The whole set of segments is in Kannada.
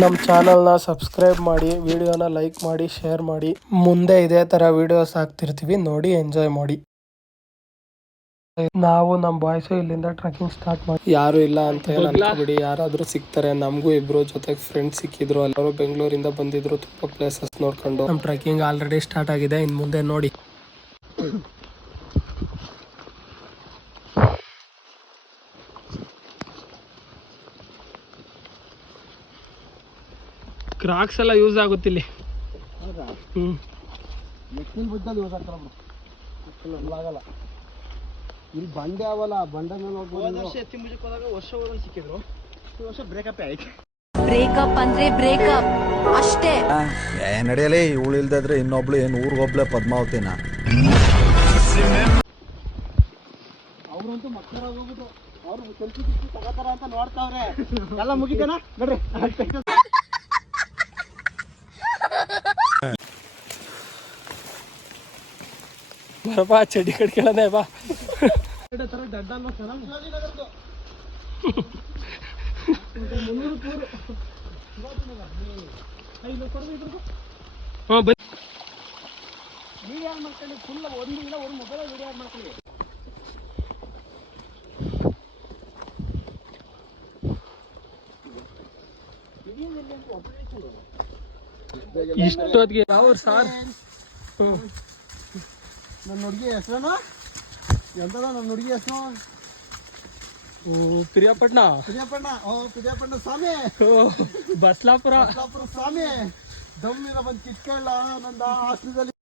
ನಮ್ಮ ಚಾನಲ್ನ ಸಬ್ಸ್ಕ್ರೈಬ್ ಮಾಡಿ, ವಿಡಿಯೋನ ಲೈಕ್ ಮಾಡಿ, ಶೇರ್ ಮಾಡಿ. ಮುಂದೆ ಇದೇ ಥರ ವಿಡಿಯೋಸ್ ಹಾಕ್ತಿರ್ತೀವಿ, ನೋಡಿ ಎಂಜಾಯ್ ಮಾಡಿ. ನಾವು ನಮ್ಮ ಬಾಯ್ಸು ಇಲ್ಲಿಂದ ಟ್ರೆಕ್ಕಿಂಗ್ ಸ್ಟಾರ್ಟ್ ಮಾಡಿ. ಯಾರು ಇಲ್ಲ ಅಂತ ಅನ್ಕೋಬಿಡಿ, ಯಾರಾದರೂ ಸಿಗ್ತಾರೆ. ನಮಗೂ ಇಬ್ಬರು ಜೊತೆಗೆ ಫ್ರೆಂಡ್ಸ್ ಸಿಕ್ಕಿದ್ರು. ಎಲ್ಲರೂ ಬೆಂಗಳೂರಿಂದ ಬಂದಿದ್ರು, ತುಂಬ ಪ್ಲೇಸಸ್ ನೋಡ್ಕೊಂಡು. ನಮ್ಮ ಟ್ರೆಕ್ಕಿಂಗ್ ಆಲ್ರೆಡಿ ಸ್ಟಾರ್ಟ್ ಆಗಿದೆ, ಇನ್ನು ಮುಂದೆ ನೋಡಿ. ಕ್ರಾಕ್ಸ್ ಎಲ್ಲ ಯೂಸ್ ಆಗುತ್ತಿಲ್ಲಿ. ಇಲ್ಲಿ ಬಂಡೆ ಅವಲ್ಲ, ಬಂಡೆ ಮೇಲೆ ವರ್ಷ ಸಿಕ್ಕಿದ್ರು, ಈ ವರ್ಷ ಬ್ರೇಕಪ್ ಆಯ್ತು. ಬ್ರೇಕಪ್ ಅಂದ್ರೆ ಬ್ರೇಕಪ್ ಅಷ್ಟೇ. ನಡೆಯಲೇ ಇವಳು ಇಲ್ದಾದ್ರೆ ಇನ್ನೊಬ್ಳು ಏನು ಊರಿಗೊಬ್ಳೆ ಪದ್ಮಾವತಿನ. ಅವ್ರಂತೂ ಮಕ್ಕಳ ಹೋಗ್ಬಿಟ್ಟು ಅವ್ರು ಸೆಲ್ಫಿ ತಗೋತಾರ ಅಂತ ನೋಡ್ತಾವ್ರೆ. ಎಲ್ಲ ಮುಗಿತೇನಾ ನೋಡ್ರಿ. ಬಾ ಚಡ್ಡಿ ಕಟ್ಕೊಳ್ಳೋದೇ ಬಾ. ಇಷ್ಟೊತ್ತಿಗೆ ಯಾವ ಸಾರ್ ನನ್ನ ಹುಡುಗಿ ಹೆಸರೇನು ಎಂತದ? ನನ್ನ ಹುಡುಗಿ ಹೆಸರು ಪ್ರಿಯಾಪಟ್ನ. ಪ್ರಿಯಾಪಟ್ನ ಸ್ವಾಮಿ, ಬಸ್ಲಾಪುರ ಸ್ವಾಮಿ. ದಮ್ಮಿನ ಬಂದು ಕಿತ್ಕೊಳ್ಳ ನಂದ ಹಾಸ್ಟೆಲಲ್ಲಿ.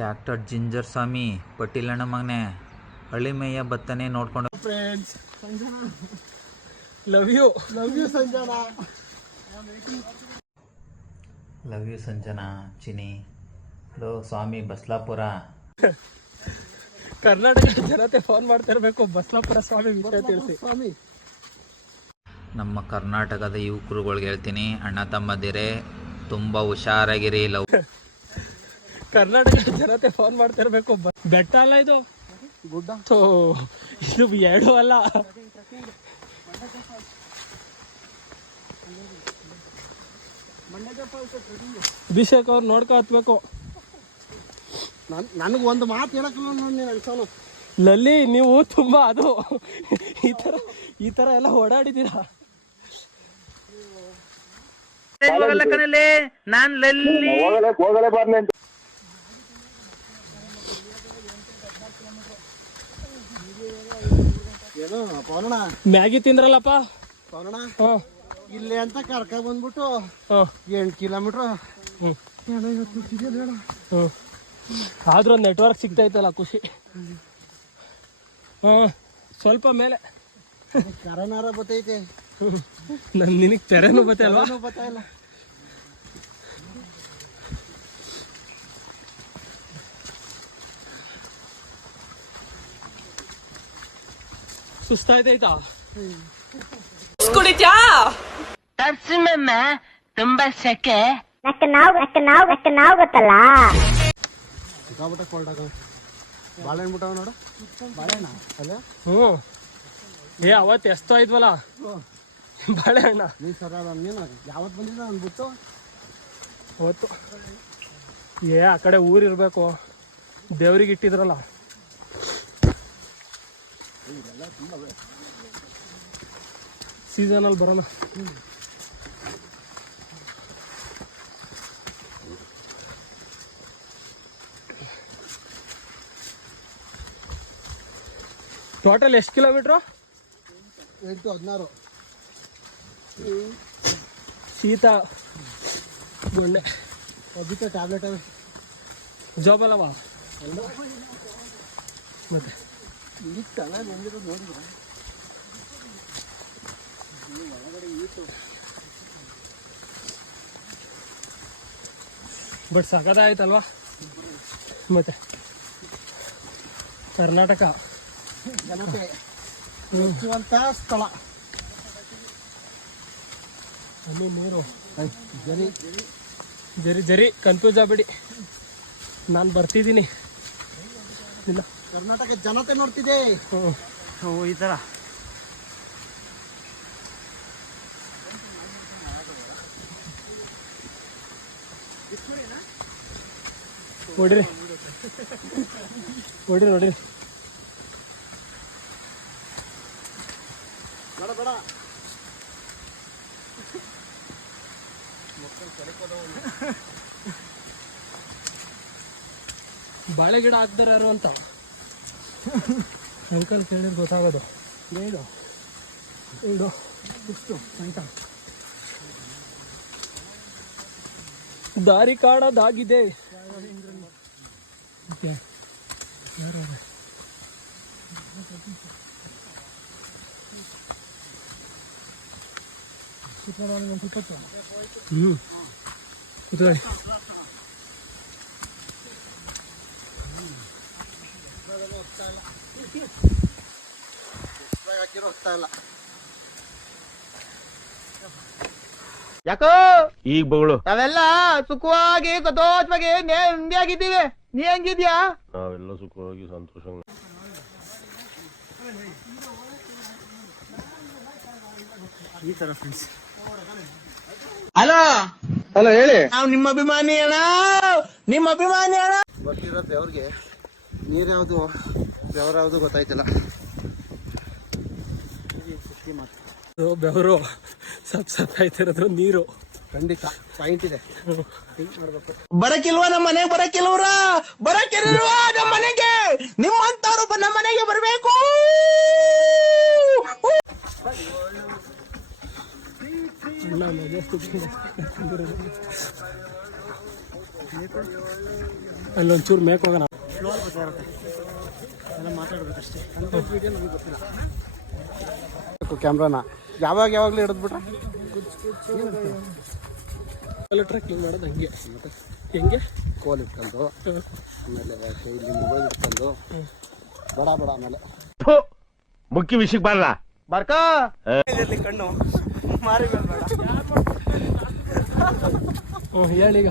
ಟ್ಯಾಕ್ಟರ್ ಜಿಂಜರ್ ಸ್ವಾಮಿ ಪಟ್ಟಿಲಣ್ಣ ಮಗನೆ ಹಳ್ಳಿ ಮೇಯ ಬತ್ತನೆ ನೋಡ್ಕೊಂಡು. Friends, Sanjana love you Sanjana. Love you Sanjana Chini. Hello Swamy Baslapura. Karnataka ಜನತೆ ಫೋನ್ ಮಾಡ್ತಾ ಇರಬೇಕು, ಬಸ್ಲಾಪುರ ಸ್ವಾಮಿ ವಿಷಯ ತಿಳಿಸಿ. ಸ್ವಾಮಿ, ನಮ್ಮ ಕರ್ನಾಟಕದ ಯುವಕರುಗಳಿಗೆ ಹೇಳ್ತೀನಿ, ಅಣ್ಣ ತಮ್ಮದಿರೇ ತುಂಬ ಹುಷಾರಾಗಿರಿ. ಲವ್ ಕರ್ನಾಟಕ ಜನತೆ ಫೋನ್ ಮಾಡ್ತಾ ಇರಬೇಕು. ಬೆಟ್ಟ ಅಲ್ಲ ಇದು, ಗುಡ್ಡ. ಇದು ಎರಡು ಅಲ್ಲ. ಅಭಿಷೇಕ್ ಅವ್ರು ನೋಡ್ಕೊ ಹತ್ಬೇಕು. ನನಗೆ ಒಂದು ಮಾತು ಹೇಳಕ್ಕಲ್ಲ ನೋಡಿ ಅನ್ಸೋನು. ಲಲ್ಲಿ, ನೀವು ತುಂಬಾ ಅದು ಈ ತರ ಎಲ್ಲ ಓಡಾಡಿದ್ದೀರಾ. ನಾನ್ ಲಲ್ಲಿ ಏನು ಪವನಣ್ಣ ಮ್ಯಾಗಿ ತಿಂದ್ರಲ್ಲಪ್ಪ. ಪವನಣ್ಣ ಇಲ್ಲಿ ಅಂತ ಕರ್ಕ ಬಂದ್ಬಿಟ್ಟು 8 ಕಿಲೋಮೀಟ್ರ್ ಆದ್ರೂ ಒಂದು ನೆಟ್ವರ್ಕ್ ಸಿಗ್ತೈತಲ್ಲ, ಖುಷಿ. ಸ್ವಲ್ಪ ಮೇಲೆ ಕರನಾರ ಬತ್ತೈತೆ. ನಿನಗೆ ತೆರೆನೂ ಬತ್ತಲ್ವಾ? ಬತ್ತಾಯಿಲ್ಲ. ಸುಸ್ತಾಯ್ತೈತಾ? ಕುಡಿತ್ಯಾ ತರ್ಸಿಮಮ್ಮ ತುಂಬಾ ಸೆಕೆ. ನಾವು ಗೊತ್ತಲ್ಲ. ಸಿಕ್ಕಾಬಿಟ್ಟೆ ಕೋಲ್ಡ್ ಆಗ ಬಾಳೆಹಣ್ಣು ಬಿಟ್ಟವ ನೋಡು. ಬಾಳೆಹಣ್ಣ ಅಲ್ಲ? ಅವತ್ತು ಎಷ್ಟು ಆಯ್ತವಲ್ಲ ಬಾಳೆಹಣ್ಣ. ನೀನು ಸರ ನೀನು ಯಾವತ್ತು ಬಂದಿದ್ದ ಅಂದ್ಬಿಟ್ಟು ಅವತ್ತು ಆ ಕಡೆ ಊರಿರ್ಬೇಕು, ದೇವ್ರಿಗೆ ಇಟ್ಟಿದ್ರಲ್ಲ. ಸೀಸನಲ್ಲಿ ಬರೋಣ. ಟೋಟಲ್ ಎಷ್ಟು ಕಿಲೋಮೀಟ್ರು? 8-16. ಶೀತ ಗುಂಡೆ ಅದಕ್ಕೆ ಟ್ಯಾಬ್ಲೆಟ್ ಜೋಬಲ್ಲವ ಮತ್ತೆ ನೋಡಿದ್ರೆ ಬಟ್ ಸಖತ್ತಾಯ್ತಲ್ವಾ? ಮತ್ತೆ ಕರ್ನಾಟಕ ಜನತೆ ಮೆಚ್ಚುವಂತ ಸ್ಥಳ. ಅಲ್ಲಿ ನೀರು ಜರಿ ಜರಿ ಕನ್ಫ್ಯೂಸ್ ಆಗ್ಬೇಡಿ, ನಾನು ಬರ್ತಿದ್ದೀನಿ. ಇಲ್ಲ, ಕರ್ನಾಟಕ ಜನತೆ ನೋಡ್ತಿದೆ. ಈ ಥರ ಹೊಡಿರಿ ಹೊಡಿರಿ ಹೊಡಿರಿ. ಬಾಳೆ ಗಿಡ ಹಾಕ್ದಾರ ಯಾರು ಅಂತ ಅಂಕಲ್ ಕೇಳಿದ್ರೆ ಗೊತ್ತಾಗೋದು. ಬೇಡ ಇಡು ಇಷ್ಟು ಆಯ್ತಾ. ದಾರಿ ಕಾಣೋದಾಗಿದೆ. ಯಾರು ಕೂತ್ಕೊಳ್ಳಿ. ಯಾಕೋ ಈಗ ಬಗಳು ನಾವೆಲ್ಲ ಸುಖವಾಗಿ ಸಂತೋಷವಾಗಿ ನೆಮ್ಮದಿಯಾಗಿದ್ದೀವಿ. ನೀ ಹೆಂಗಿದ್ಯಾ? ನಾವೆಲ್ಲ ಸುಖವಾಗಿ ಸಂತೋಷ. ಈ ತರ ಫ್ರೆಂಡ್ಸ್. ಹಲೋ ಹಲೋ ಹೇಳಿ. ನಾವು ನಿಮ್ಮ ಅಭಿಮಾನಿ ಅಣ್ಣ, ನಿಮ್ಮ ಅಭಿಮಾನಿ ಅಣ್ಣ. ಬರ್ತಿರೋ ಬೆವ್ರಿಗೆ ನೀರು ಯಾವುದು ಬೆವ್ರು ಯಾವುದು ಗೊತ್ತಾಯ್ತಿಲ್ಲ. ಬೆವರು ಸಪ್ ಆಯ್ತಿರೋದು ನೀರು. ಖಂಡಿತ ಪಾಯಿಂಟ್ ಇದೆ. ಬರಕಿಲ್ವಾ ನಮ್ಮ ಮನೆಗೆ? ಬರಕಿಲ್ವ್ರ? ಬರಕಿಲ್ವಾ ನಮ್ಮ ಮನೆಗೆ? ನಿಮ್ಮಂತವ್ರು ನಮ್ಮ ಮನೆಗೆ ಬರಬೇಕು. ಅಲ್ಲೊಂಚೂರು ಮೇಕ್ ಹೋಗೋಣ. ಮಾತಾಡ್ಬೇಕಷ್ಟೇ. ಕ್ಯಾಮ್ರಾನ ಯಾವಾಗಲೂ ಹಿಡಿದ್ಬಿಟ್ರೆ ಟ್ರೆಕ್ಕಿಂಗ್ ಮಾಡೋದು ಹಂಗೆ. ಹೆಂಗೆ ಕೋಲ್ ಇಟ್ಕೊಂಡು ಆಮೇಲೆ ಕೈಲಿ ಮೊಬೈಲ್ ಇಟ್ಕೊಂಡು ಬಡ ಬಡ ಆಮೇಲೆ ಮುಖ್ಯ ವಿಷಯಕ್ಕೆ ಬರಲ್ಲ. ಬರ್ಕ ಕಣ್ಣು ಮಾರಿ ಬೇಡ. ಹೇಳೀಗ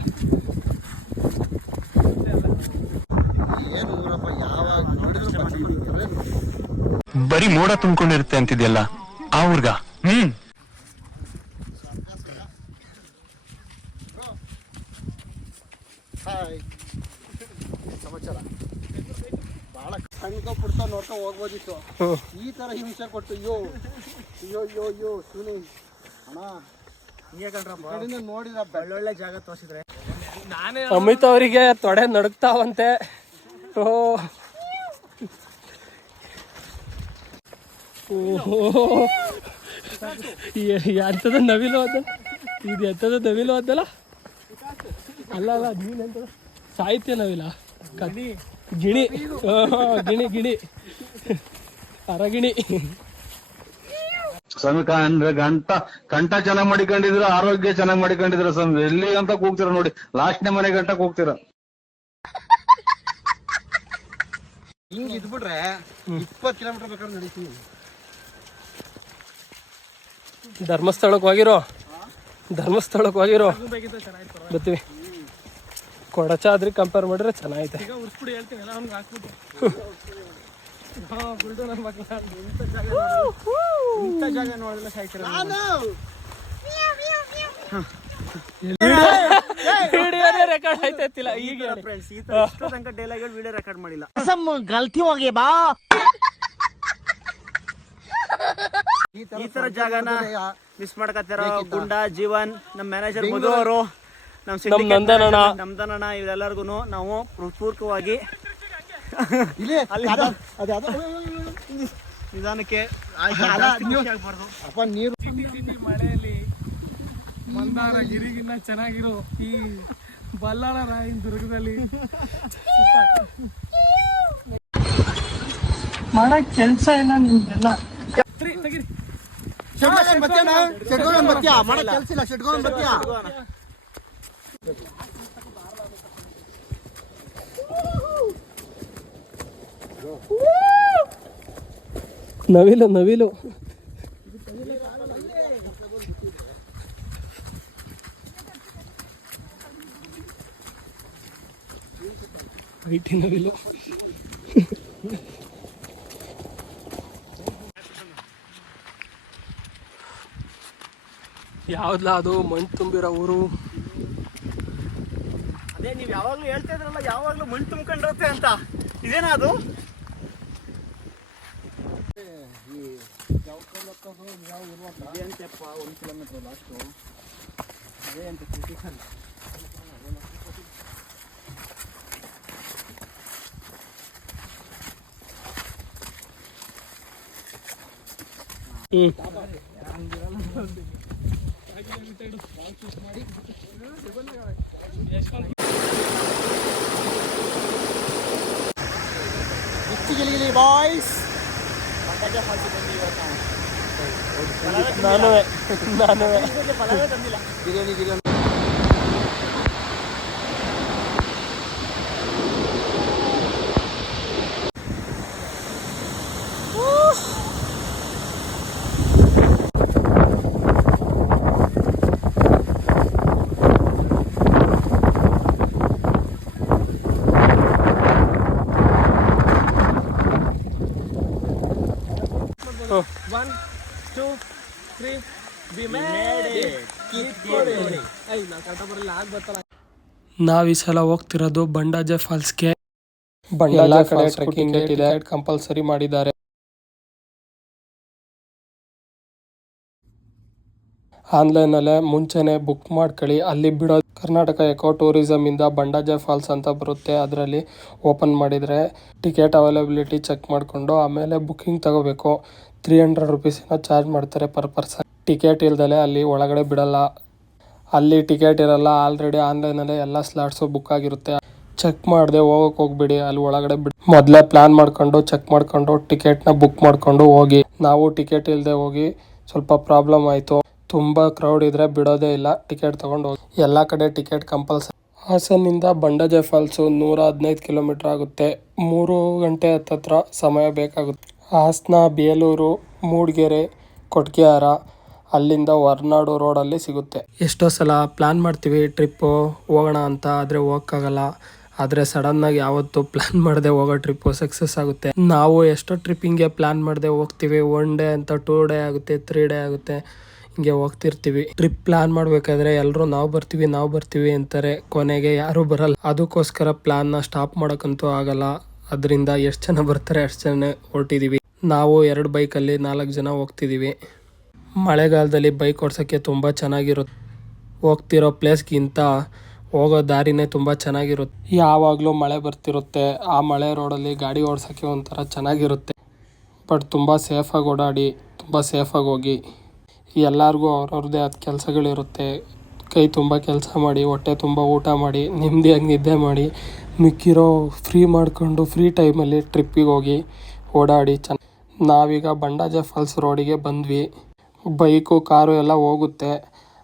ಏನು ಊರಪ್ಪ, ಯಾವಾಗ ನೋಡಿದ್ರು ಬರೀ ಮೋಡ ತುಂಬಿಕೊಂಡಿರುತ್ತೆ ಅಂತಿದ್ಯಲ್ಲ ಆ ಊರ್ಗ. ಸಮಾಚಾರ ಬಹಳ ಕಣ್ಕೊಬಿಡ್ತಾ ನೋಡ್ತಾ ಹೋಗ್ಬೋದಿತ್ತು. ಈ ತರ ಹಿಂಸೆ ಕೊಟ್ಟು ಅಯ್ಯೋ ಅಯ್ಯೋ ಅಯ್ಯೋ ಅಯ್ಯೋ ಸುನಿ ಅಣ್ಣ ಹಿಂಗೆ ಕಣ್ರ ನೋಡಿದ ಒಳ್ಳೊಳ್ಳೆ ಜಾಗ ತೋರಿಸಿದ್ರೆ. ಅಮಿತ್ ಅವರಿಗೆ ತೊಡೆ ನಡುಕ್ತಾವಂತೆ. ಎಂಥದ ನವಿಲು ಅದ ಇದು? ಎಂಥದ ನವಿಲು ಅದಲ್ಲ? ಅಲ್ಲ ಅಲ್ಲ, ನೀನೆಂತ ಸಾಹಿತ್ಯ ನವಿಲ? ಗಿಣಿ ಗಿಣಿ ಗಿಣಿ ಅರಗಿಣಿ. ಸ್ವಾಮಿ ಕಂಠ ಚೆನ್ನಾಗ್ ಮಾಡಿಕೊಂಡಿದ್ರ, ಆರೋಗ್ಯ ಚೆನ್ನಾಗ್ ಮಾಡಿಕೊಂಡಿದ್ರ ಸ್ವಾಮಿ. ಎಲ್ಲಿ ಅಂತ ಕೂಗ್ತೀರ ನೋಡಿ, ಲಾಸ್ಟ್ನೇ ಮನೆ ಗಂಟ ಕೂಗ್ತೀರ. ಹಿಂಗ್ ಇದ್ಬಿಟ್ರೆ 20 ಕಿಲೋಮೀಟರ್ ಬೇಕಾದ್ರೆ ನಡೀತೀನಿ. ಧರ್ಮಸ್ಥಳಕ್ಕೆ ಹೋಗಿರೋ ಬರ್ತೀವಿ. ಕೊಡಚಾದ್ರಿ ಕಂಪೇರ್ ಮಾಡಿದ್ರೆ ಚೆನ್ನಾಗೈತೆ. ರೆಕಾರ್ಡ್ ಆಯ್ತಿಲ್ಲ ಈಗ. ಡೈಲಾಗ್ ವಿಡಿಯೋ ರೆಕಾರ್ಡ್ ಮಾಡಿಲ್ಲ. ಗಲ್ತಿ ಹೋಗಿ ಬಾ. ಈ ತರ ಜಾಗನ ಮಿಸ್ ಮಾಡ್ಕತ್ತಾರ ಗುಂಡ ಜೀವನ್, ನಮ್ಮ ಮ್ಯಾನೇಜರ್ ಮಧು ಅವರು, ನಮ್ಮ ನಂದನಣ್ಣ ಇವರೆಲ್ಲರಿಗೂ ನಾವು ಹೃತ್ಪೂರ್ವಕವಾಗಿ ನಿಧಾನಕ್ಕೆ ನೀರು ಮಳೆಯಲ್ಲಿ ಮಂದಾರ ಗಿರಿಗಿನ್ನ ಚೆನ್ನಾಗಿರೋ ಈ ಬಲ್ಲಾಳ ರಾಯನ ದುರ್ಗದಲ್ಲಿ ಮಾಡಕ್ ಕೆಲ್ಸ ಇಲ್ಲ ನಿಮ್ಗೆಲ್ಲ. ಮಾಡಕ್ ಕೆಲ್ಸ ಇಲ್ಲ. ಶೆಟ್ಗೋನ್ ಬತ್ತೀಯ? ನವಿಲು ಐಟಿ ನವಿಲು. ಯಾವ್ದಲ್ಲ ಅದು ಮಣ್ಣು ತುಂಬಿರೋ ಊರು. ನೀವು ಯಾವಾಗ್ಲೂ ಹೇಳ್ತಾ ಇದ್ರಲ್ಲ ಯಾವಾಗ್ಲೂ ಮಣ್ಣು ತುಂಬ್ಕೊಂಡಿರುತ್ತೆ ಅಂತ, ಇದೇನಾ ಅದು? ಇದೇಂತಪ್ಪ 1 ಕಿಲೋಮೀಟರ್ ಲಾಸ್ಟು, ಅದೇ ಅಂತ ಕ್ರಿಟಿಕಲ್. ಬಾಯ್ಸ್ ನಾನು biryani One, two, three, we made it. ನಾವ್ ಈ ಸಲ ಹೋಗ್ತಿರೋದು ಬಂಡಾಜೆ ಫಾಲ್ಸ್ಗೆ. ಬಂಡಾಜೆ ಫಾಲ್ಸ್ ಟ್ರೆಕ್ಕಿಂಗ್ ಇದೆ, ಕಂಪಲ್ಸರಿ ಮಾಡಿದ್ದಾರೆ. ಆನ್ಲೈನಲ್ಲೇ ಮುಂಚೆನೆ ಬುಕ್ ಮಾಡ್ಕೊಳ್ಳಿ. ಅಲ್ಲಿ ಬಿಡೋದು ಕರ್ನಾಟಕ ಎಕೋ ಟೂರಿಸಮ್ ಇಂದ ಬಂಡಾಜೆ ಫಾಲ್ಸ್ ಅಂತ ಬರುತ್ತೆ, ಅದರಲ್ಲಿ ಓಪನ್ ಮಾಡಿದರೆ ಟಿಕೆಟ್ ಅವೈಲಬಿಲಿಟಿ ಚೆಕ್ ಮಾಡಿಕೊಂಡು ಆಮೇಲೆ ಬುಕ್ಕಿಂಗ್ ತಗೋಬೇಕು. 300 ರುಪೀಸಿನ ಚಾರ್ಜ್ ಮಾಡ್ತಾರೆ ಪರ್ ಪರ್ಸನ್. ಟಿಕೆಟ್ ಇಲ್ದಲೆ ಅಲ್ಲಿ ಒಳಗಡೆ ಬಿಡಲ್ಲ, ಅಲ್ಲಿ ಟಿಕೆಟ್ ಇರಲ್ಲ. ಆಲ್ರೆಡಿ ಆನ್ಲೈನಲ್ಲೇ ಎಲ್ಲ ಸ್ಲಾಟ್ಸು ಬುಕ್ ಆಗಿರುತ್ತೆ. ಚೆಕ್ ಮಾಡದೆ ಹೋಗ್ಬೇಡಿ, ಅಲ್ಲಿ ಒಳಗಡೆ ಮೊದಲೇ ಪ್ಲಾನ್ ಮಾಡ್ಕೊಂಡು ಚೆಕ್ ಮಾಡ್ಕೊಂಡು ಟಿಕೆಟ್ನ ಬುಕ್ ಮಾಡ್ಕೊಂಡು ಹೋಗಿ. ನಾವು ಟಿಕೆಟ್ ಇಲ್ಲದೆ ಹೋಗಿ ಸ್ವಲ್ಪ ಪ್ರಾಬ್ಲಮ್ ಆಯಿತು. ತುಂಬ ಕ್ರೌಡ್ ಇದ್ರೆ ಬಿಡೋದೇ ಇಲ್ಲ, ಟಿಕೆಟ್ ತೊಗೊಂಡು ಹೋಗಿ. ಎಲ್ಲ ಕಡೆ ಟಿಕೆಟ್ ಕಂಪಲ್ಸರಿ. ಹಾಸನಿಂದ ಬಂಡಾಜೆ ಫಾಲ್ಸು 115 ಕಿಲೋಮೀಟರ್ ಆಗುತ್ತೆ. 3 ಗಂಟೆ ಹತ್ತತ್ರ ಸಮಯ ಬೇಕಾಗುತ್ತೆ. ಹಾಸನ, ಬೇಲೂರು, ಮೂಡಿಗೆರೆ, ಕೊಟ್ಗೆಹಾರ, ಅಲ್ಲಿಂದ ಹೊರನಾಡು ರೋಡಲ್ಲಿ ಸಿಗುತ್ತೆ. ಎಷ್ಟೋ ಸಲ ಪ್ಲ್ಯಾನ್ ಮಾಡ್ತೀವಿ ಟ್ರಿಪ್ಪು ಹೋಗೋಣ ಅಂತ, ಆದರೆ ಹೋಗೋಕ್ಕಾಗಲ್ಲ. ಆದರೆ ಸಡನ್ನಾಗಿ ಯಾವತ್ತು ಪ್ಲ್ಯಾನ್ ಮಾಡದೆ ಹೋಗೋ ಟ್ರಿಪ್ಪು ಸಕ್ಸಸ್ ಆಗುತ್ತೆ. ನಾವು ಎಷ್ಟೋ ಟ್ರಿಪ್ಪಿಂಗೆ ಪ್ಲ್ಯಾನ್ ಮಾಡದೆ ಹೋಗ್ತೀವಿ. 1 ಡೇ ಅಂತ 2 ಡೇ ಆಗುತ್ತೆ, 3 ಡೇ ಆಗುತ್ತೆ, ಹಿಂಗೆ ಹೋಗ್ತಿರ್ತೀವಿ. ಟ್ರಿಪ್ ಪ್ಲ್ಯಾನ್ ಮಾಡಬೇಕಾದ್ರೆ ಎಲ್ಲರೂ ನಾವು ಬರ್ತೀವಿ ಅಂತಾರೆ, ಕೊನೆಗೆ ಯಾರೂ ಬರಲ್ಲ. ಅದಕ್ಕೋಸ್ಕರ ಪ್ಲ್ಯಾನ್ನ ಸ್ಟಾಪ್ ಮಾಡೋಕ್ಕಂತೂ ಆಗಲ್ಲ. ಅದರಿಂದ ಎಷ್ಟು ಜನ ಬರ್ತಾರೆ ಅಷ್ಟು ಜನ ಹೊರಟಿದ್ದೀವಿ. ನಾವು 2 ಬೈಕಲ್ಲಿ 4 ಜನ ಹೋಗ್ತಿದ್ದೀವಿ. ಮಳೆಗಾಲದಲ್ಲಿ ಬೈಕ್ ಓಡ್ಸೋಕ್ಕೆ ತುಂಬ ಚೆನ್ನಾಗಿರುತ್ತೆ. ಹೋಗ್ತಿರೋ ಪ್ಲೇಸ್ಗಿಂತ ಹೋಗೋ ದಾರಿನೇ ತುಂಬ ಚೆನ್ನಾಗಿರುತ್ತೆ. ಯಾವಾಗಲೂ ಮಳೆ ಬರ್ತಿರುತ್ತೆ, ಆ ಮಳೆ ರೋಡಲ್ಲಿ ಗಾಡಿ ಓಡ್ಸೋಕ್ಕೆ ಒಂಥರ ಚೆನ್ನಾಗಿರುತ್ತೆ. ಬಟ್ ತುಂಬ ಸೇಫಾಗಿ ಓಡಾಡಿ, ತುಂಬ ಸೇಫಾಗಿ ಹೋಗಿ. ಎಲ್ಲರಿಗೂ ಅವ್ರವ್ರದ್ದೇ ಆದ ಕೆಲಸಗಳಿರುತ್ತೆ. ಕೈ ತುಂಬ ಕೆಲಸ ಮಾಡಿ, ಹೊಟ್ಟೆ ತುಂಬ ಊಟ ಮಾಡಿ, ನೆಮ್ಮದಿಯಾಗಿ ನಿದ್ದೆ ಮಾಡಿ, ಮಿಕ್ಕಿರೋ ಫ್ರೀ ಮಾಡಿಕೊಂಡು ಫ್ರೀ ಟೈಮಲ್ಲಿ ಟ್ರಿಪ್ಪಿಗೆ ಹೋಗಿ ಓಡಾಡಿ ನಾವೀಗ ಬಂಡಾಜೆ ಫಾಲ್ಸ್ ರೋಡಿಗೆ ಬಂದ್ವಿ. ಬೈಕು ಕಾರು ಎಲ್ಲ ಹೋಗುತ್ತೆ,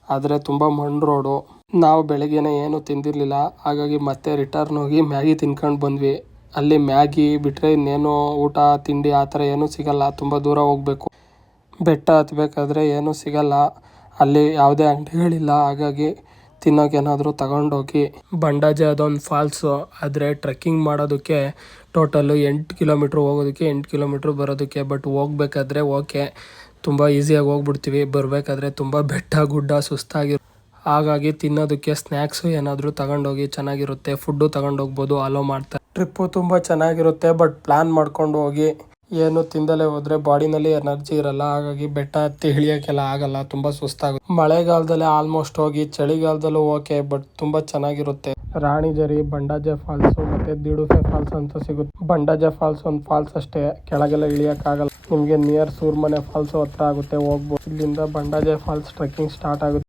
ಆದರೆ ತುಂಬ ಮಣ್ಣು ರೋಡು. ನಾವು ಬೆಳಗ್ಗೆನೇ ಏನೂ ತಿಂದಿರಲಿಲ್ಲ, ಹಾಗಾಗಿ ಮತ್ತೆ ರಿಟರ್ನ್ ಹೋಗಿ ಮ್ಯಾಗಿ ತಿನ್ಕೊಂಡು ಬಂದ್ವಿ. ಅಲ್ಲಿ ಮ್ಯಾಗಿ ಬಿಟ್ಟರೆ ಇನ್ನೇನು ಊಟ ತಿಂಡಿ ಆ ಥರ ಏನೂ ಸಿಗಲ್ಲ, ತುಂಬ ದೂರ ಹೋಗಬೇಕು. ಬೆಟ್ಟ ಹತ್ತಬೇಕಾದ್ರೆ ಏನೂ ಸಿಗಲ್ಲ, ಅಲ್ಲಿ ಯಾವುದೇ ಅಂಗಡಿಗಳಿಲ್ಲ. ಹಾಗಾಗಿ ತಿನ್ನೋಕ್ಕೇನಾದರೂ ತಗೊಂಡೋಗಿ. ಬಂಡಾಜೆ ಅದೊಂದು ಫಾಲ್ಸು, ಆದರೆ ಟ್ರೆಕ್ಕಿಂಗ್ ಮಾಡೋದಕ್ಕೆ ಟೋಟಲ್ಲು 8 ಕಿಲೋಮೀಟ್ರ್ ಹೋಗೋದಕ್ಕೆ, 8 ಕಿಲೋಮೀಟ್ರ್ ಬರೋದಕ್ಕೆ. ಬಟ್ ಹೋಗ್ಬೇಕಾದ್ರೆ ಓಕೆ, ತುಂಬ ಈಸಿಯಾಗಿ ಹೋಗ್ಬಿಡ್ತೀವಿ. ಬರಬೇಕಾದ್ರೆ ತುಂಬ ಬೆಟ್ಟ ಗುಡ್ಡ ಹಾಗಾಗಿ ತಿನ್ನೋದಕ್ಕೆ ಸ್ನ್ಯಾಕ್ಸು ಏನಾದರೂ ತಗೊಂಡೋಗಿ ಚೆನ್ನಾಗಿರುತ್ತೆ. ಫುಡ್ಡು ತಗೊಂಡೋಗ್ಬೋದು, ಅಲೋ ಮಾಡ್ತಾರೆ. ಟ್ರಿಪ್ಪು ತುಂಬ ಚೆನ್ನಾಗಿರುತ್ತೆ, ಬಟ್ ಪ್ಲ್ಯಾನ್ ಮಾಡ್ಕೊಂಡು ಹೋಗಿ. ಏನು ತಿಂದಲೇ ಹೋದರೆ ಬಾಡಿನಲ್ಲಿ ಎನರ್ಜಿ ಇರಲ್ಲ, ಹಾಗಾಗಿ ಬೆಟ್ಟ ಹತ್ತಿ ಇಳಿಯೋಕ್ಕೆಲ್ಲ ಆಗಲ್ಲ, ತುಂಬ ಸುಸ್ತಾಗುತ್ತೆ. ಮಳೆಗಾಲದಲ್ಲೇ ಆಲ್ಮೋಸ್ಟ್ ಹೋಗಿ, ಚಳಿಗಾಲದಲ್ಲೂ ಓಕೆ, ಬಟ್ ತುಂಬ ಚೆನ್ನಾಗಿರುತ್ತೆ. ರಾಣಿಜರಿ, ಬಂಡಾಜೆ ಫಾಲ್ಸು ಮತ್ತು ದಿಡುಫೆ ಫಾಲ್ಸ್ ಅಂತ ಸಿಗುತ್ತೆ. ಬಂಡಾಜೆ ಫಾಲ್ಸ್ ಒಂದು ಫಾಲ್ಸ್ ಅಷ್ಟೇ, ಕೆಳಗೆಲ್ಲ ಇಳಿಯೋಕ್ಕಾಗಲ್ಲ. ನಿಮಗೆ ನಿಯರ್ ಸೂರ್ಮನೆ ಫಾಲ್ಸು ಹತ್ರ ಆಗುತ್ತೆ, ಹೋಗ್ಬೋದು. ಇಲ್ಲಿಂದ ಬಂಡಾಜೆ ಫಾಲ್ಸ್ ಟ್ರೆಕ್ಕಿಂಗ್ ಸ್ಟಾರ್ಟ್ ಆಗುತ್ತೆ.